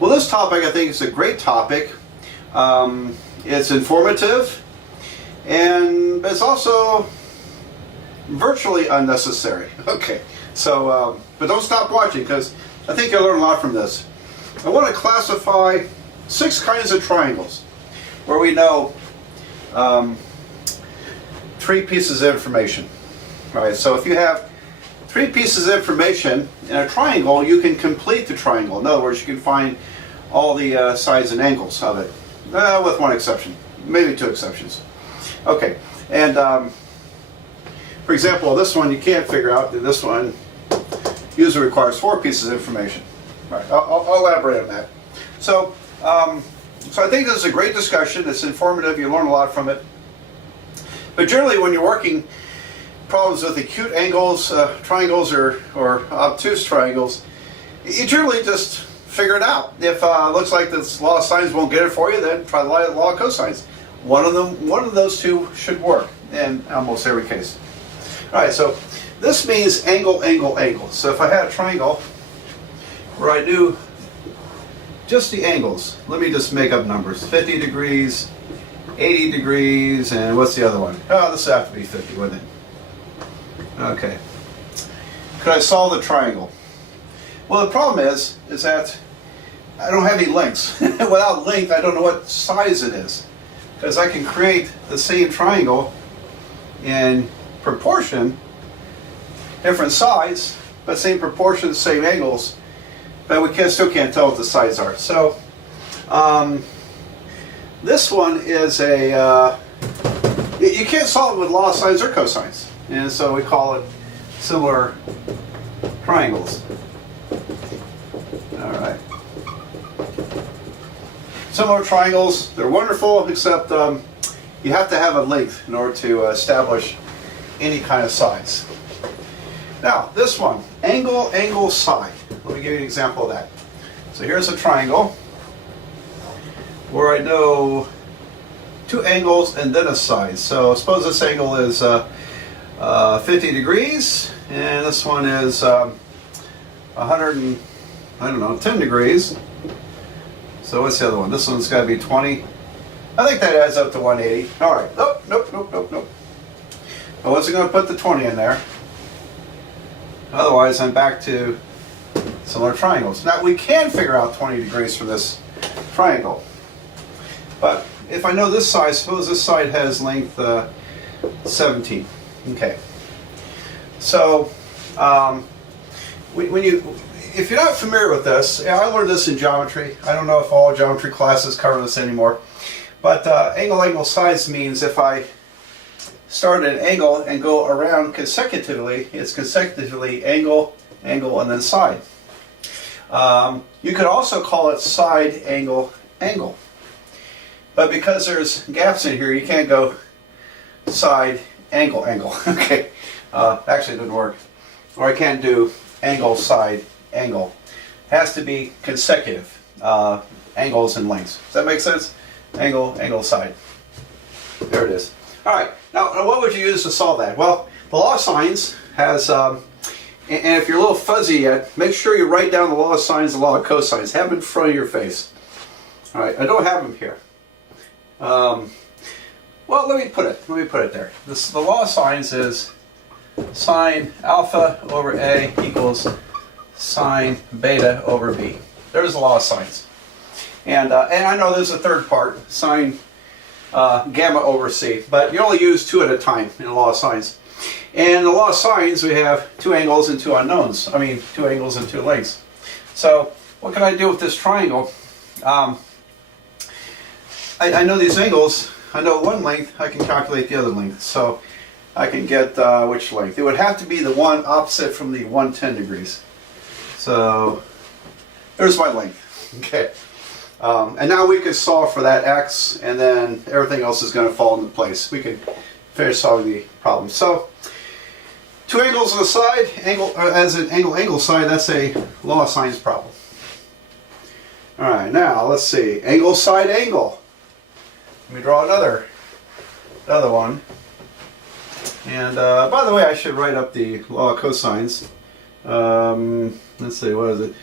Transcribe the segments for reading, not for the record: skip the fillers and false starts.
Well, this topic I think is a great topic. It's informative, and it's also virtually unnecessary. Okay, so but don't stop watching, because I think you'll learn a lot from this. I want to classify 6 kinds of triangles where we know 3 pieces of information. All right, so if you have 3 pieces of information in a triangle, you can complete the triangle. In other words, you can find all the sides and angles of it, with one exception, maybe 2 exceptions. Okay, and for example, this one you can't figure out. This one usually requires 4 pieces of information. All right, I'll elaborate on that. So, so I think this is a great discussion. It's informative. You learn a lot from it. But generally, when you're working problems with acute angles, triangles, or obtuse triangles, you generally just figure it out. If it looks like this law of sines won't get it for you, then try the law of cosines. One of those 2 should work in almost every case. All right, so this means angle, angle, angle. So if I had a triangle where I knew just the angles, let me just make up numbers: 50 degrees, 80 degrees, and what's the other one? Oh, this would have to be 50, wouldn't it? Okay. Could I solve the triangle? Well, the problem is that I don't have any lengths. Without length, I don't know what size it is, because I can create the same triangle in proportion, different sides, but same proportions, same angles, but we still can't tell what the sides are. So this one is a, you can't solve it with law of sines or cosines, and so we call it similar triangles. All right. Similar triangles, they're wonderful, except you have to have a length in order to establish any kind of sides. Now, this one, angle, angle, side. Let me give you an example of that. So here's a triangle where I know 2 angles and then a side. So suppose this angle is 50 degrees, and this one is 10 degrees. So what's the other one? This one's got to be 20. I think that adds up to 180. All right. Nope, nope, nope, nope, nope. I wasn't going to put the 20 in there. Otherwise, I'm back to similar triangles. Now, we can figure out 20 degrees for this triangle. But if I know this side, suppose this side has length 17. Okay. So, if you're not familiar with this, I learned this in geometry. I don't know if all geometry classes cover this anymore. But angle, angle, sides means if I start at an angle and go around consecutively, it's consecutively angle, angle, and then side. You could also call it side, angle, angle. But because there's gaps in here, you can't go side, angle, angle. Okay, actually it didn't work. Or I can't do angle, side, angle. It has to be consecutive angles and lengths. Does that make sense? Angle, angle, side. There it is. All right. Now, what would you use to solve that? Well, the law of sines has, and if you're a little fuzzy yet, make sure you write down the law of sines, the law of cosines. Have them in front of your face. All right. I don't have them here. Well, let me put it there. The law of sines is sine alpha over A equals sine beta over B. There's the law of sines. And I know there's a third part, sine gamma over C, but you only use 2 at a time in the law of sines. And in the law of sines, we have 2 angles and 2 unknowns. I mean, 2 angles and 2 lengths. So what can I do with this triangle? I know these angles. I know one length. I can calculate the other length. So I can get which length. It would have to be the one opposite from the 110 degrees. So there's my length. Okay. And now we can solve for that x, and then everything else is going to fall into place. We can finish solving the problem. So, 2 angles on the side, as an angle side, that's a law of sines problem. All right, now let's see. Angle, side, angle. Let me draw another one. And by the way, I should write up the law of cosines. Let's see, what is it?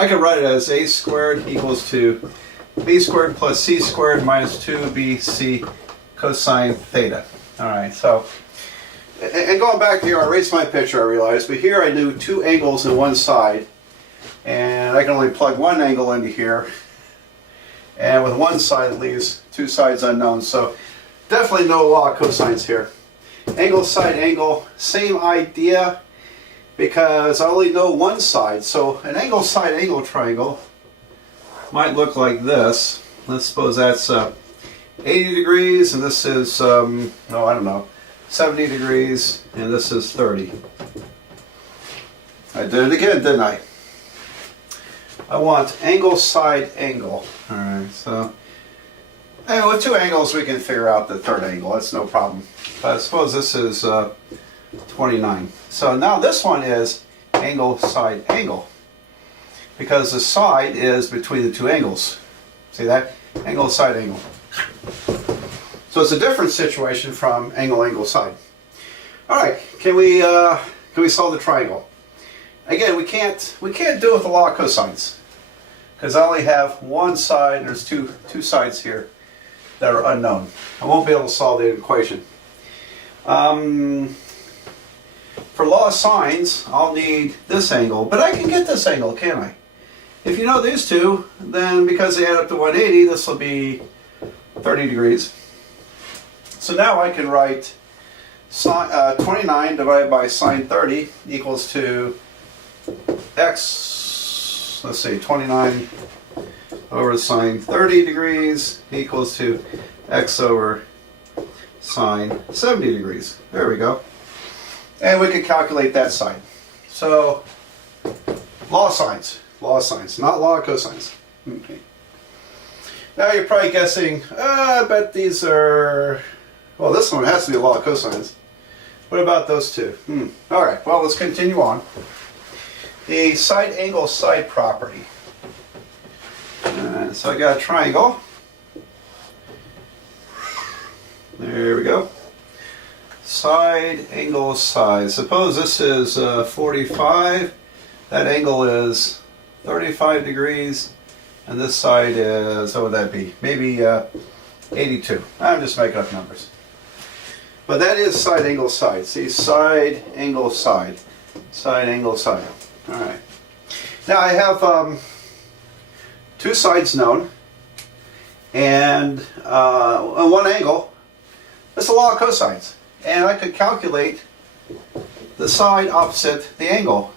I can write it as a squared equals to b squared plus c squared minus 2bc cosine theta. All right, so, and going back here, I erased my picture, I realized, but here I do two angles in one side, and I can only plug one angle into here, and with one side it leaves two sides unknown, so definitely no law of cosines here. Angle, side, angle, same idea, because I only know one side, so an angle, side, angle triangle might look like this. Let's suppose that's 80 degrees, and this is, no, I don't know, 70 degrees, and this is 30. I did it again, didn't I? I want angle, side, angle. Alright, so, and with two angles we can figure out the third angle, that's no problem. But I suppose this is 29. So now this one is angle, side, angle, because the side is between the two angles. See that? Angle, side, angle. So it's a different situation from angle, angle, side. All right, can we solve the triangle? Again, we can't do it with the law of cosines, because I only have one side, and there's two sides here that are unknown. I won't be able to solve the equation. For law of sines, I'll need this angle, but I can get this angle, can't I? If you know these two, then because they add up to 180, this will be 30 degrees. So now I can write 29 divided by sine 30 equals to x, let's see, 29 over sine 30 degrees equals to x over sine 70 degrees. There we go. And we can calculate that side. So, law of sines, not law of cosines. Okay. Now you're probably guessing, I bet these are, well, this one has to be a law of cosines. What about those two? All right, well, let's continue on. The side angle side property. So I got a triangle. There we go. Side angle side. Suppose this is 45. That angle is 35 degrees. And this side is, what would that be? Maybe 82. I'm just making up numbers. But that is side angle side. See, side angle side. Side angle side. Alright. Now I have two sides known. And one angle. It's the law of cosines. And I could calculate the side opposite the angle.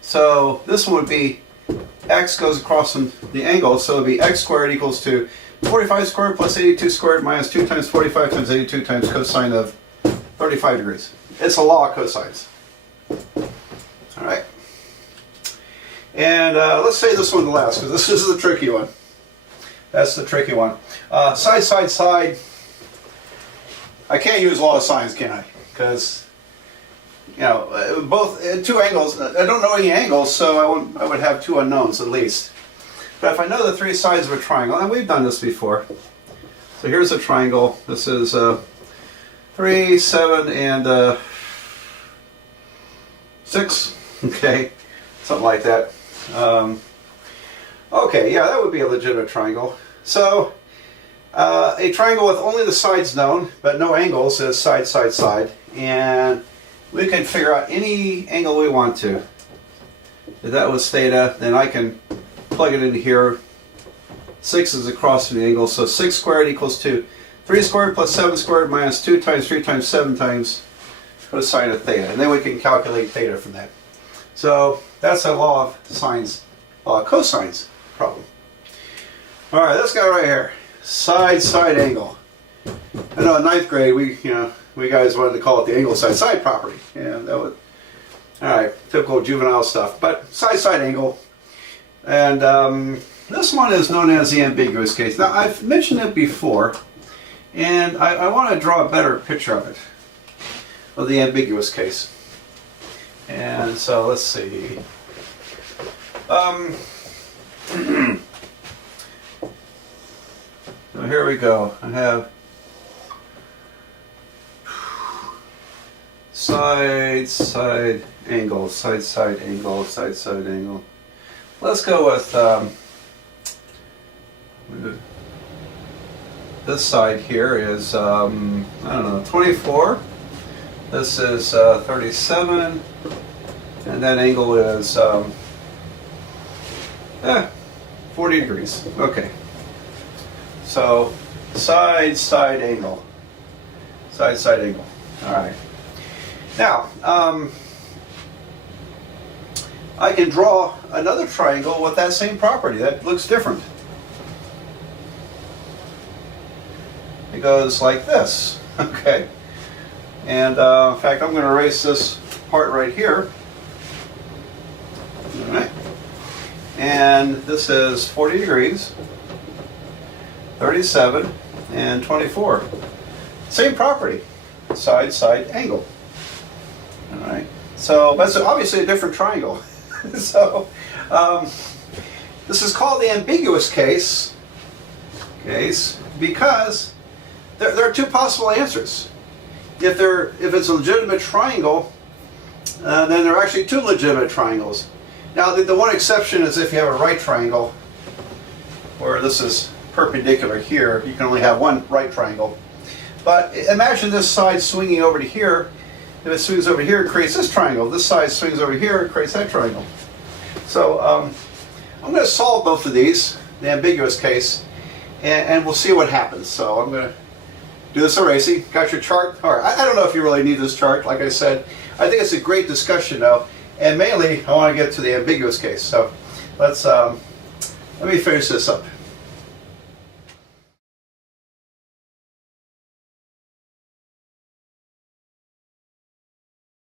So this one would be x goes across the angle, so it would be x squared equals to 45 squared plus 82 squared minus 2 times 45 times 82 times cosine of 35 degrees. It's a law of cosines. Alright. And let's say this one last, because this is the tricky one. That's the tricky one. Side, side, side. I can't use law of sines, can I? Because, you know, both two angles, I don't know any angles, so I would have two unknowns at least. But if I know the three sides of a triangle, and we've done this before. So here's a triangle. This is 3, 7, and 6. Okay, something like that. Okay, yeah, that would be a legitimate triangle. So, a triangle with only the sides known, but no angles, is side, side, side. And we can figure out any angle we want to. If that was theta, then I can plug it into here. 6 is across from the angle, so 6 squared equals to 3 squared plus 7 squared minus 2 times 3 times 7 times cosine of theta. And then we can calculate theta from that. So that's a law of sines, cosines problem. Alright, this guy right here. Side, side angle. I know in 9th grade we guys wanted to call it the angle side side property. Yeah, that would, alright, typical juvenile stuff. But side, side angle. And this one is known as the ambiguous case. Now I've mentioned it before, and I want to draw a better picture of it, of the ambiguous case. And so let's see. So here we go. I have side, side angle, side, side angle, side, side angle. let's go with this side here is, I don't know, 24. This is 37. And that angle is 40 degrees. Okay. So side angle. Side angle. All right. Now, I can draw another triangle with that same property. That looks different. It goes like this. Okay. And in fact, I'm going to erase this part right here. All right. And this is 40 degrees, 37, and 24. Same property, side angle. All right. So that's obviously a different triangle. So this is called the ambiguous case because there are two possible answers. If it's a legitimate triangle, then there are actually two legitimate triangles. Now the one exception is if you have a right triangle, where this is perpendicular here, you can only have one right triangle. But imagine this side swinging over to here. If it swings over here, it creates this triangle. This side swings over here, it creates that triangle. So I'm going to solve both of these, the ambiguous case, and we'll see what happens. So I'm going to do this erasing. Got your chart? All right. I don't know if you really need this chart. Like I said, I think it's a great discussion though, and mainly I want to get to the ambiguous case. So let me finish this up.